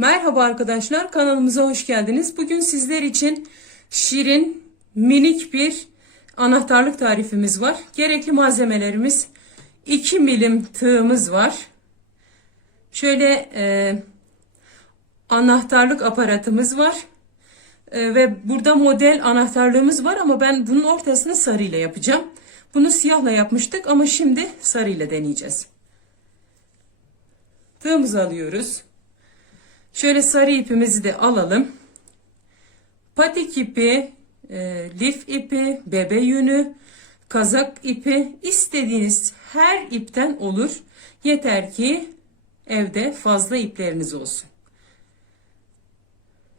Merhaba arkadaşlar kanalımıza hoş geldiniz. Bugün sizler için şirin minik bir anahtarlık tarifimiz var. Gerekli malzemelerimiz 2 milim tığımız var. Şöyle e, anahtarlık aparatımız var. E, ve burada model anahtarlığımız var ama ben bunun ortasını sarıyla yapacağım. Bunu siyahla yapmıştık ama şimdi sarıyla deneyeceğiz. Tığımızı alıyoruz. Şöyle sarı ipimizi de alalım. Patik ipi, e, lif ipi, bebe yünü, kazak ipi istediğiniz her ipten olur. Yeter ki evde fazla ipleriniz olsun.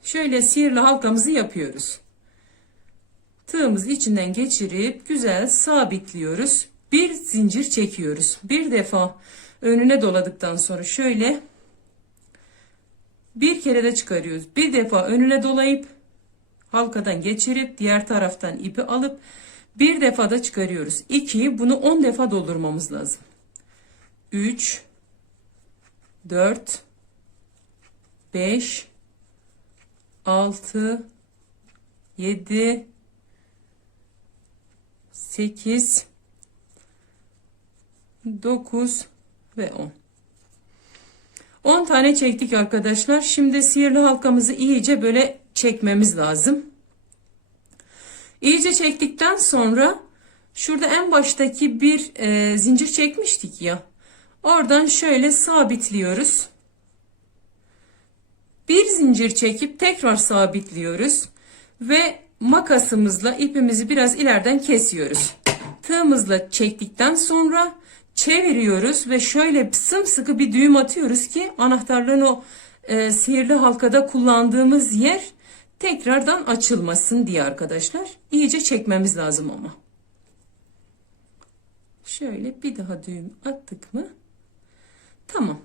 Şöyle sihirli halkamızı yapıyoruz. Tığımızı içinden geçirip güzel sabitliyoruz. Bir zincir çekiyoruz. Bir defa önüne doladıktan sonra şöyle bir kere de çıkarıyoruz. Bir defa önüne dolayıp halkadan geçirip diğer taraftan ipi alıp bir defa da çıkarıyoruz. 2 bunu 10 defa doldurmamız lazım. 3 4 5 6 7 8 9 ve 10 10 tane çektik arkadaşlar. Şimdi sihirli halkamızı iyice böyle çekmemiz lazım. İyice çektikten sonra şurada en baştaki bir e, zincir çekmiştik ya. Oradan şöyle sabitliyoruz. Bir zincir çekip tekrar sabitliyoruz. Ve makasımızla ipimizi biraz ileriden kesiyoruz. Tığımızla çektikten sonra çeviriyoruz ve şöyle sımsıkı bir düğüm atıyoruz ki anahtarlığın o e, sihirli halkada kullandığımız yer tekrardan açılmasın diye arkadaşlar. İyice çekmemiz lazım ama. Şöyle bir daha düğüm attık mı? Tamam.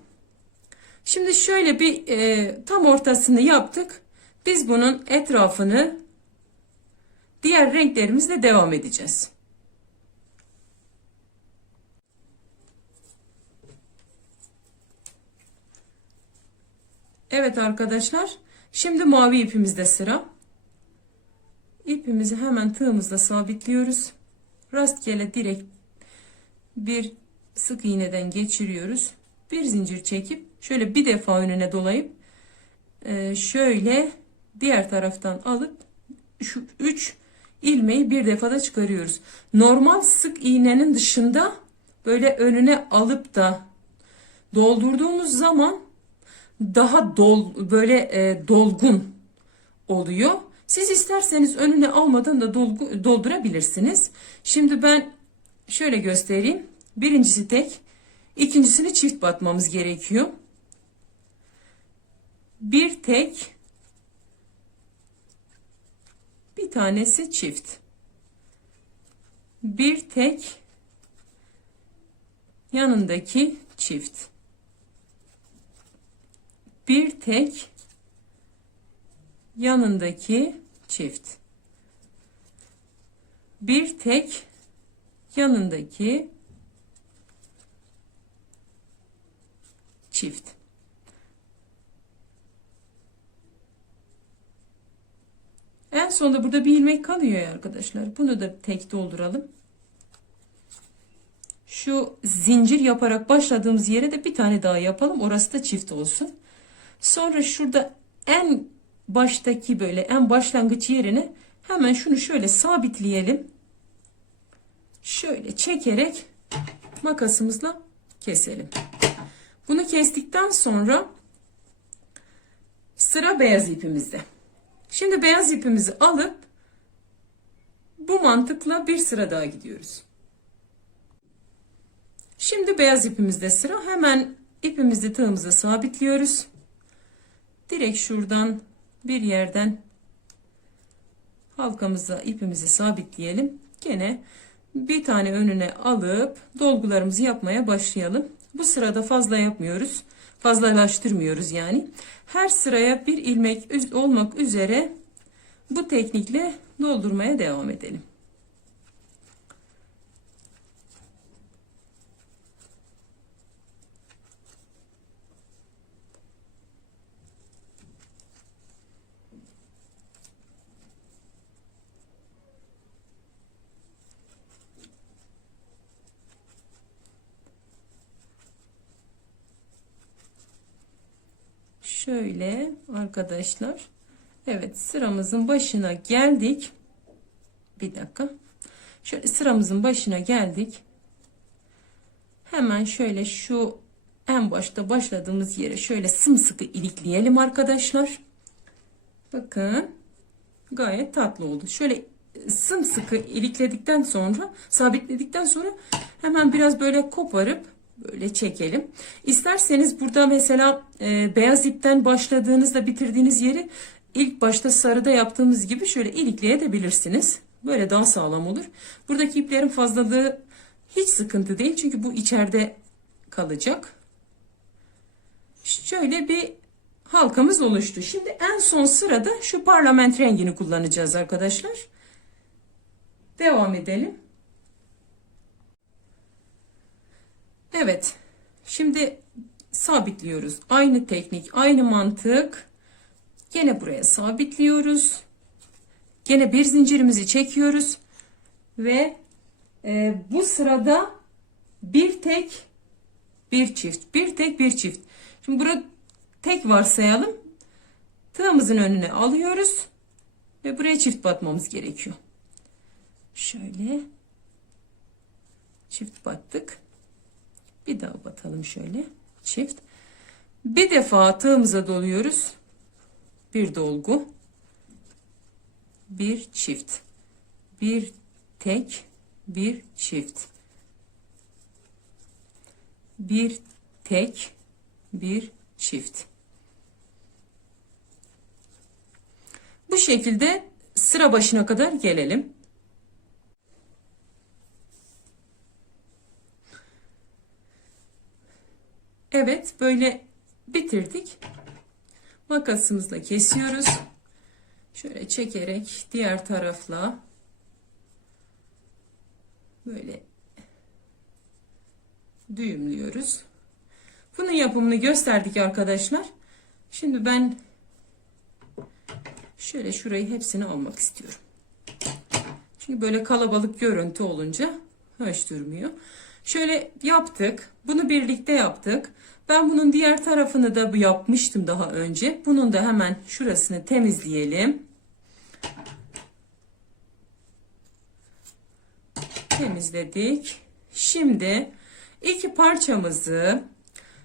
Şimdi şöyle bir e, tam ortasını yaptık. Biz bunun etrafını diğer renklerimizle devam edeceğiz. Evet arkadaşlar. Şimdi mavi ipimizde sıra. İpimizi hemen tığımızla sabitliyoruz. Rastgele direkt bir sık iğneden geçiriyoruz. Bir zincir çekip şöyle bir defa önüne dolayıp e, şöyle diğer taraftan alıp şu 3 ilmeği bir defada çıkarıyoruz. Normal sık iğnenin dışında böyle önüne alıp da doldurduğumuz zaman daha dol böyle e, dolgun oluyor. Siz isterseniz önüne almadan da dolgu, doldurabilirsiniz. Şimdi ben şöyle göstereyim. Birincisi tek, ikincisini çift batmamız gerekiyor. Bir tek, bir tanesi çift. Bir tek, yanındaki çift bir tek yanındaki çift. Bir tek yanındaki çift. En sonunda burada bir ilmek kalıyor arkadaşlar. Bunu da tek dolduralım. Şu zincir yaparak başladığımız yere de bir tane daha yapalım. Orası da çift olsun. Sonra şurada en baştaki böyle en başlangıç yerine hemen şunu şöyle sabitleyelim. Şöyle çekerek makasımızla keselim. Bunu kestikten sonra sıra beyaz ipimizde. Şimdi beyaz ipimizi alıp bu mantıkla bir sıra daha gidiyoruz. Şimdi beyaz ipimizde sıra hemen ipimizi tığımıza sabitliyoruz direkt şuradan bir yerden halkamıza ipimizi sabitleyelim. Gene bir tane önüne alıp dolgularımızı yapmaya başlayalım. Bu sırada fazla yapmıyoruz. Fazlalaştırmıyoruz yani. Her sıraya bir ilmek olmak üzere bu teknikle doldurmaya devam edelim. Şöyle arkadaşlar. Evet sıramızın başına geldik. Bir dakika. Şöyle sıramızın başına geldik. Hemen şöyle şu en başta başladığımız yere şöyle sımsıkı ilikleyelim arkadaşlar. Bakın gayet tatlı oldu. Şöyle sımsıkı ilikledikten sonra sabitledikten sonra hemen biraz böyle koparıp böyle çekelim. İsterseniz burada mesela e, beyaz ipten başladığınızda bitirdiğiniz yeri ilk başta sarıda yaptığımız gibi şöyle ilikleyebilirsiniz. Böyle daha sağlam olur. Buradaki iplerin fazlalığı hiç sıkıntı değil çünkü bu içeride kalacak. Şöyle bir halkamız oluştu. Şimdi en son sırada şu parlament rengini kullanacağız arkadaşlar. Devam edelim. Evet. Şimdi sabitliyoruz. Aynı teknik, aynı mantık. Gene buraya sabitliyoruz. Gene bir zincirimizi çekiyoruz. Ve e, bu sırada bir tek bir çift. Bir tek bir çift. Şimdi burada tek varsayalım. Tığımızın önüne alıyoruz. Ve buraya çift batmamız gerekiyor. Şöyle. Çift battık. Bir daha batalım şöyle. Çift. Bir defa tığımıza doluyoruz. Bir dolgu. Bir çift. Bir tek. Bir çift. Bir tek. Bir çift. Bu şekilde sıra başına kadar gelelim. Evet böyle bitirdik. Makasımızla kesiyoruz. Şöyle çekerek diğer tarafla böyle düğümlüyoruz. Bunun yapımını gösterdik arkadaşlar. Şimdi ben şöyle şurayı hepsini almak istiyorum. Çünkü böyle kalabalık görüntü olunca hoş durmuyor. Şöyle yaptık. Bunu birlikte yaptık. Ben bunun diğer tarafını da yapmıştım daha önce. Bunun da hemen şurasını temizleyelim. Temizledik. Şimdi iki parçamızı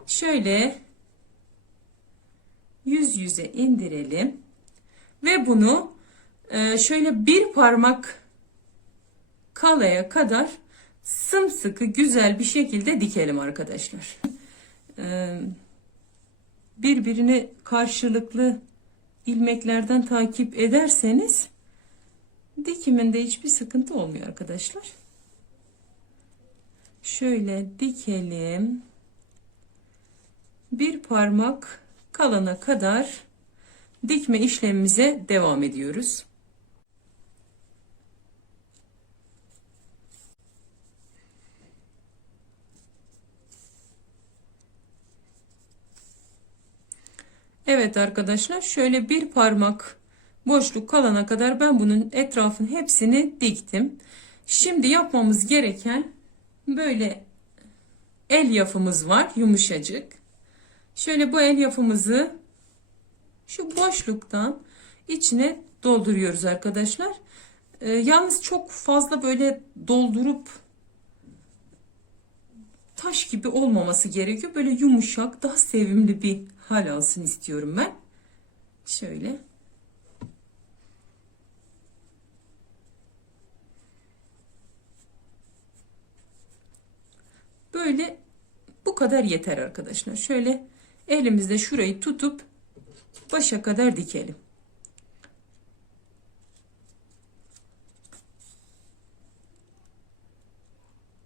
şöyle yüz yüze indirelim. Ve bunu e, şöyle bir parmak kalaya kadar sımsıkı güzel bir şekilde dikelim arkadaşlar. Ee, birbirini karşılıklı ilmeklerden takip ederseniz dikiminde hiçbir sıkıntı olmuyor arkadaşlar. Şöyle dikelim. Bir parmak kalana kadar dikme işlemimize devam ediyoruz. Evet arkadaşlar şöyle bir parmak boşluk kalana kadar ben bunun etrafın hepsini diktim. Şimdi yapmamız gereken böyle el yapımız var yumuşacık. Şöyle bu el yapımızı şu boşluktan içine dolduruyoruz arkadaşlar. Ee, yalnız çok fazla böyle doldurup taş gibi olmaması gerekiyor. Böyle yumuşak, daha sevimli bir hal alsın istiyorum ben. Şöyle. Böyle bu kadar yeter arkadaşlar. Şöyle elimizde şurayı tutup başa kadar dikelim.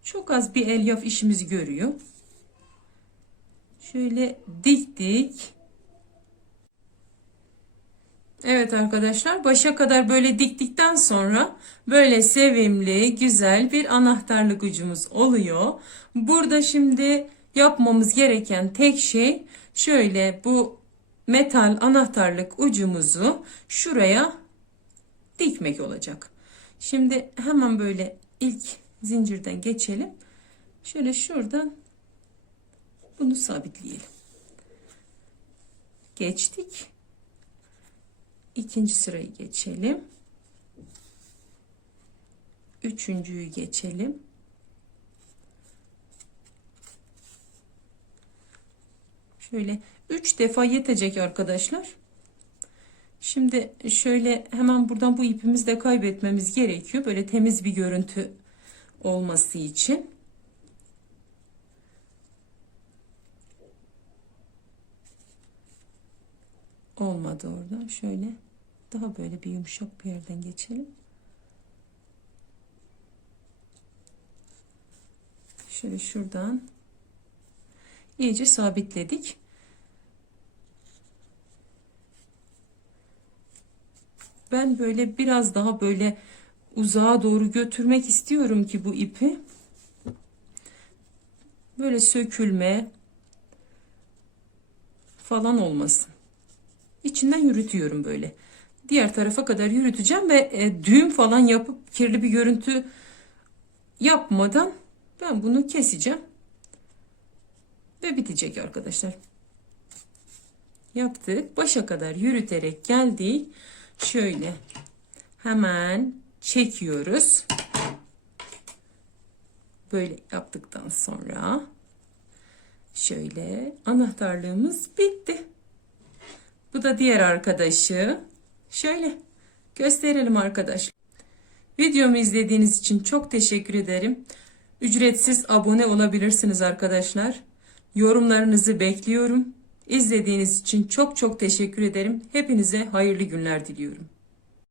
Çok az bir elyaf işimizi görüyor. Şöyle diktik. Evet arkadaşlar başa kadar böyle diktikten sonra böyle sevimli güzel bir anahtarlık ucumuz oluyor. Burada şimdi yapmamız gereken tek şey şöyle bu metal anahtarlık ucumuzu şuraya dikmek olacak. Şimdi hemen böyle ilk zincirden geçelim. Şöyle şuradan bunu sabitleyelim. geçtik. İkinci sırayı geçelim. Üçüncüyü geçelim. Şöyle üç defa yetecek arkadaşlar. Şimdi şöyle hemen buradan bu ipimizi de kaybetmemiz gerekiyor. Böyle temiz bir görüntü olması için. Olmadı orada. Şöyle daha böyle bir yumuşak bir yerden geçelim. Şöyle şuradan iyice sabitledik. Ben böyle biraz daha böyle uzağa doğru götürmek istiyorum ki bu ipi. Böyle sökülme falan olmasın. İçinden yürütüyorum böyle. Diğer tarafa kadar yürüteceğim ve e, düğüm falan yapıp kirli bir görüntü yapmadan ben bunu keseceğim. Ve bitecek arkadaşlar. Yaptık. Başa kadar yürüterek geldik. Şöyle hemen çekiyoruz. Böyle yaptıktan sonra şöyle anahtarlığımız bitti. Bu da diğer arkadaşı. Şöyle gösterelim arkadaşlar. Videomu izlediğiniz için çok teşekkür ederim. Ücretsiz abone olabilirsiniz arkadaşlar. Yorumlarınızı bekliyorum. İzlediğiniz için çok çok teşekkür ederim. Hepinize hayırlı günler diliyorum.